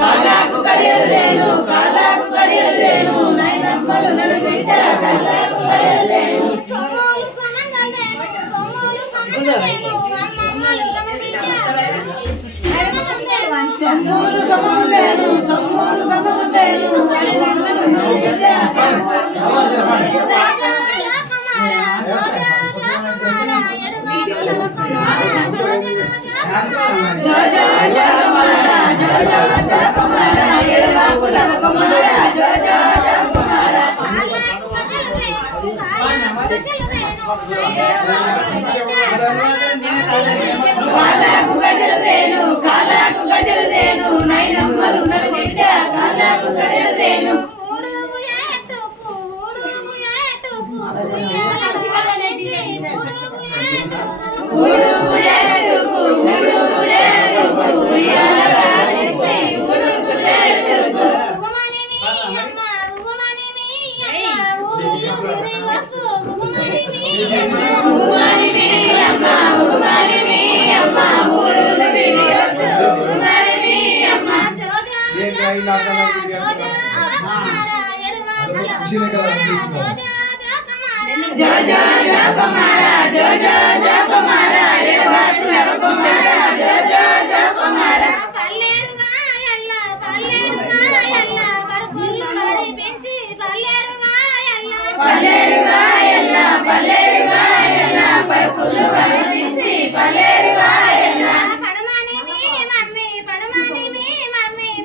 కాలాకు కడియలేను కాలాకు కడియలేను నైనమ్మలు నన్ను బిడ్డ కాలాకు కడియలేను సోములు సంబంధలేను సోములు సంబంధలేను అమ్మమ్మలు నన్ను బిడ్డ సోములు సంబంధలేను సోములు సంబంధలేను అమ్మమ్మలు నన్ను బిడ్డ జో జో జో కుమారా జో జో జో కుమారా ఎడవా కులవ కుమారా జో జో జో కుమారా కాలాకు గజలదేను కాలాకు గజలదేను నైనమ్మలు నన్ను బిడ్డ కాలాకు గజలదేను జో జో జో కుమారా జో జో జో కుమారా ఎడవా కులవ కుమారా జో జో జో కుమారా పల్లేరుగా ఎల్ల పరుపులు మరిపించి పల్లేరుగా ఎల్ల పల్లేరుగా ఎల్ల పరుపులు మరిపించి పల్లేరుగా ఎల్ల పడమాని మీ మమ్మీ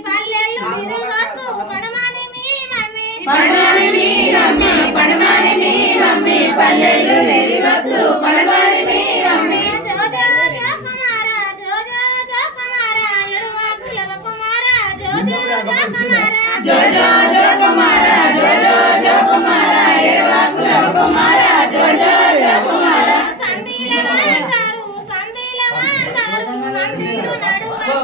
పల్లెలు తిరగొచ్చు పడమాని మీ మమ్మీ పడమాని మీ మమ్మీ పల్లెలు తిరగొచ్చు పడమాని మీ మమ్మీ జో జో జో కుమారా జో జో జో కుమారా ఎడవా కులవ కుమారా జో జో జో కుమారా జో జో జో కుమారా జో జో జో కుమారా ఎడవా కులవ కుమారా జో జో జో కుమారా సందీలవాంటారు మందిరు నడువంట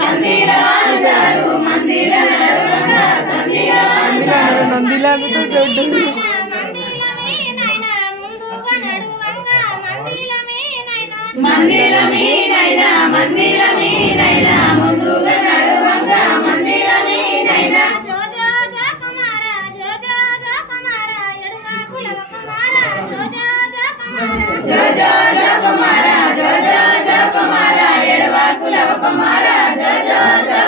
సందీలవాంటారు మందిర నడువంట సందీలవాంటారు నందిలాలతో దొడ్డు మందిర మీదైనా ముందుగా నడువంగా మందిర మీదైనా జో జో జో కుమారా జో జో జో కుమారా ఎడవా కులవ కుమారా జో జో జో కుమారా ఎడవా కులవ కుమారా జో జో జో